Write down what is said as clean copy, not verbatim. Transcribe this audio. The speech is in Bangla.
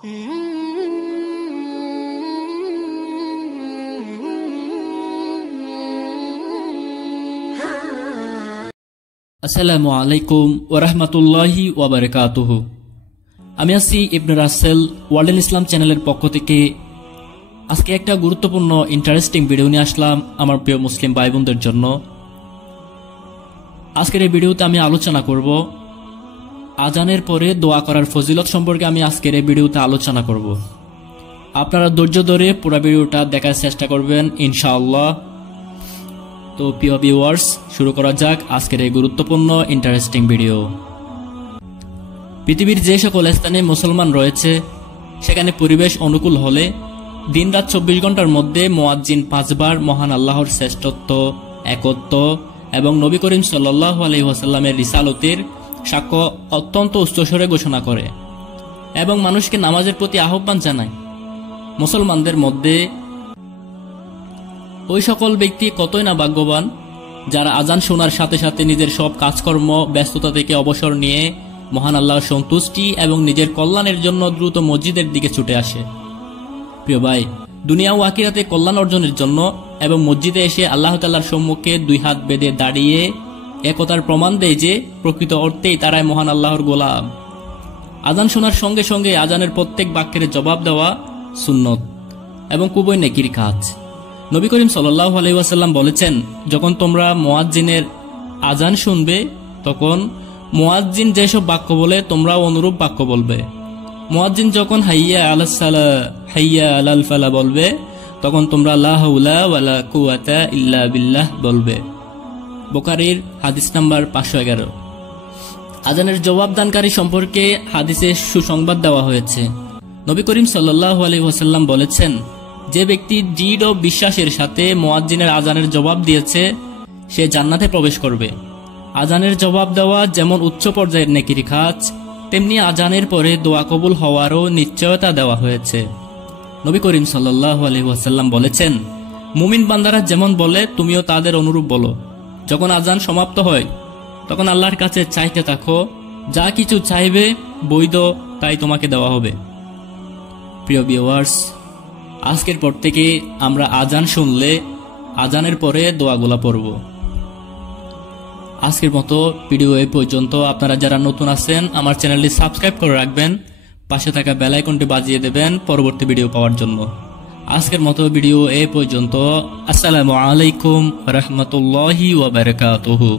আসসালামু আলাইকুম ওয়া রাহমাতুল্লাহি ওয়া বারাকাতুহু। আমি আছি ইবনে রাসেল ওয়ার্ল্ড ইসলাম চ্যানেলের পক্ষ থেকে আজকে একটা গুরুত্বপূর্ণ ইন্টারেস্টিং ভিডিও নিয়ে আসলাম আমার প্রিয় মুসলিম ভাই বোনদের জন্য। আজকের এই ভিডিওতে আমি আলোচনা করব আজানের পরে দোয়া করার ফজিলত সম্পর্কে। আমি আজকের এই ভিডিওতে আলোচনা করব। আপনারা ধৈর্য ধরে পুরো ভিডিওটা দেখার চেষ্টা করবেন ইনশাআল্লাহ। তো প্রিয় ভিউয়ার্স, শুরু করা যাক আজকের এই গুরুত্বপূর্ণ ইন্টারেস্টিং ভিডিও। পৃথিবীর যে সকল স্থানে মুসলমান রয়েছে সেখানে পরিবেশ অনুকূল হলে দিনরাত 24 ঘন্টার মধ্যে মুয়াজ্জিন 5 বার মহান আল্লাহর শ্রেষ্ঠত্ব, একত্ব এবং নবী করিম সাল্লাল্লাহু আলাইহি ওয়াসাল্লামের রিসালতের সাক্ষ্য অত্যন্ত উচ্চস্বরে ঘোষণা করে এবং মানুষকে নামাজের প্রতি আহ্বান জানায়। মুসলমানদের মধ্যে ওই সকল ব্যক্তি কতই না ভাগ্যবান যারা আজান শোনার সাথে সাথে নিজের সব কাজকর্ম ব্যস্ততা থেকে অবসর নিয়ে মহান আল্লাহর সন্তুষ্টি এবং নিজের কল্যাণের জন্য দ্রুত মসজিদের দিকে ছুটে আসে। প্রিয় ভাই, দুনিয়া ও আখিরাতে কল্যাণ অর্জনের জন্য এবং মসজিদে এসে আল্লাহ তাআলার সম্মুখে 2 হাত বেঁধে দাঁড়িয়ে একতার প্রমাণ দেয় যে প্রকৃত অর্থেই তারাই মহান আল্লাহর গোলাম। আজান শোনার সঙ্গে সঙ্গে আজানের প্রত্যেক বাক্যের জবাব দেওয়া সুন্নত এবং খুবই নেকির কাজ। নবী করিম সাল্লাল্লাহু আলাইহি ওয়াসাল্লাম বলেছেন, যখন তোমরা মুয়াজ্জিনের আজান শুনবে তখন মুয়াজ্জিন যেসব বাক্য বলে তোমরাও অনুরূপ বাক্য বলবে। মুয়াজ্জিন যখন হাইয়া আলাস সালাহ হাইয়া আলাল ফালাহ বলবে তখন তোমরা লা হাওলা ওয়ালা কুওয়াতা ইল্লা বিল্লাহ বলবে। বুখারীর হাদিস নাম্বার 511। আজানের জবাবদানকারী সম্পর্কে হাদিসে সুসংবাদ দেওয়া হয়েছে। নবী করিম সাল্লাল্লাহু আলাইহি ওয়াসাল্লাম বলেছেন, যে ব্যক্তি দৃঢ় বিশ্বাসের সাথে মুয়াজ্জিনের আজানের জবাব দিয়েছে সে জান্নাতে প্রবেশ করবে। আজানের জবাব দেওয়া যেমন উচ্চ পর্যায়ের নেকির কাজ, তেমনি আজানের পরে দোয়া কবুল হওয়ারও নিশ্চয়তা দেওয়া হয়েছে। নবী করিম সাল্লাল্লাহু আলাইহি ওয়াসাল্লাম বলেছেন, মুমিন বান্দারা যেমন বলে তুমিও তাদের অনুরূপ বলো। যখন আজান সমাপ্ত হয় তখন আল্লাহর কাছে চাইতে থাকো, যা কিছু চাইবে বৈধ তাই তোমাকে দেওয়া হবে। প্রিয় ভিউয়ার্স, আজকের পর থেকে আমরা আজান শুনলে আজানের পরে দোয়াগুলা পড়ব। আজকের মতো ভিডিও এই পর্যন্ত। আপনারা যারা নতুন আছেন আমার চ্যানেলটি সাবস্ক্রাইব করে রাখবেন, পাশে থাকা বেল আইকনটি বাজিয়ে দেবেন পরবর্তী ভিডিও পাওয়ার জন্য। আজকের মতো ভিডিও এই পর্যন্ত। আসসালামু আলাইকুম ওয়া রাহমাতুল্লাহি ওয়া বারাকাতুহু।